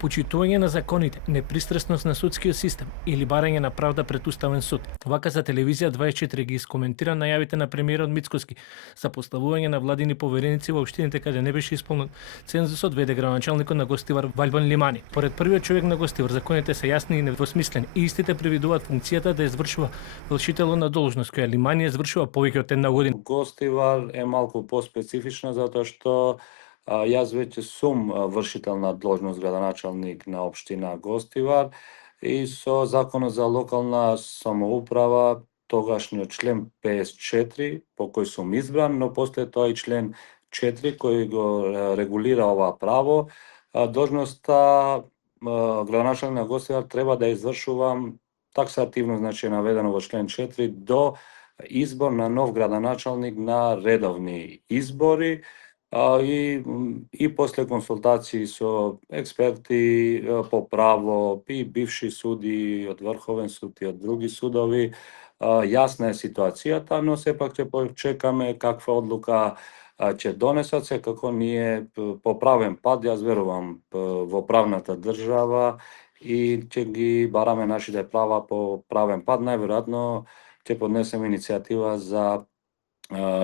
почитување на законите, непристрасност на судскиот систем или барање на правда пред уставен суд. Вака за телевизија 24 ги искоментира најавите на премиерот Мицкоски за поставување на владини повереници во општините каде не беше исполнет цензусот, веде градоначалникот на Гостивар Валбан Лимани. Поред првиот човек на Гостивар, законите се јасни и недвосмислени и истите превидуваат функцијата да извршува вршителот на должност, која Лимани извршува повеќе од една година. Гостивар е малку поспецифична затоа што јас веќе сум вршител на должност градоначалник на општина Гостивар и со Законот за локална самоуправа, тогашниот член 54 по кој сум избран, но после тоа и член 4 кој го регулира ова право, должноста градоначалник на Гостивар треба да извршувам таксативно, значи е наведено во член 4 до избор на нов градоначалник на редовни избори, и после консултации со експерти по право и бивши суди од Врховен суд и од други судови. Јасна е ситуацијата, но сепак ќе почекаме каква одлука ќе донесат, секако ние по правен пат, јас верувам во правната држава и ќе ги бараме нашите права по правен пат. Најверојатно ќе поднесеме иницијатива за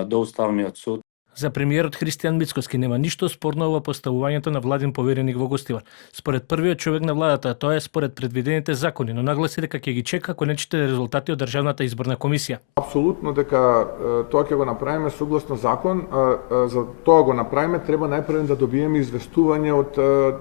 до Уставниот суд. За премиерот Христијан Мицкоски нема ништо спорно во поставувањето на владин повереник во Гостивар. Според првиот човек на владата, тоа е според предвидените закони, но нагласи дека ќе ги чека конечните резултати од Државната изборна комисија. Апсолутно дека тоа ќе го направиме согласно закон, за тоа го направиме треба најпрво да добиеме известување од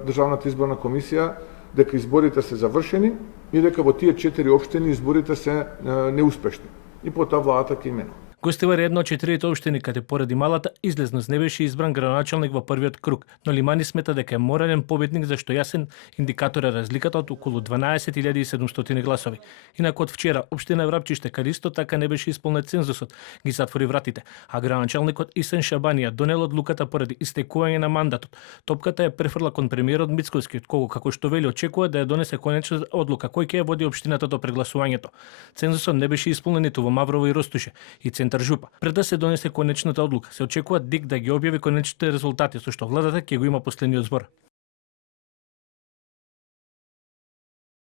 Државната изборна комисија дека изборите се завршени и дека во тие 4 општини изборите се неуспешни. И потоа владата ќе именува. Гостивар е една од 4 општини каде поради малата излезност не беше избран градоначалник во првиот круг, но Лимани смета дека е морален победник зашто јасен индикатор е разликата од околу 12.700 гласови. Инаку од вчера општина Врапчиште, каде исто така не беше исполнет цензусот, ги затвори вратите, а градоначалникот Исен Шабанија донел одлуката поради истекување на мандатот. Топката е префрла кон премиерот Мицкоски, од кого како што вели очекува да ја донесе конечна одлука кој ќе ја води општината до прегласувањето. Цензусот не беше исполнен ниту во Маврово и Ростуше и Центар Жупа. Пред да се донесе конечната одлука, се очекува ДИК да ги објави конечните резултати, со што владата ќе го има последниот збор.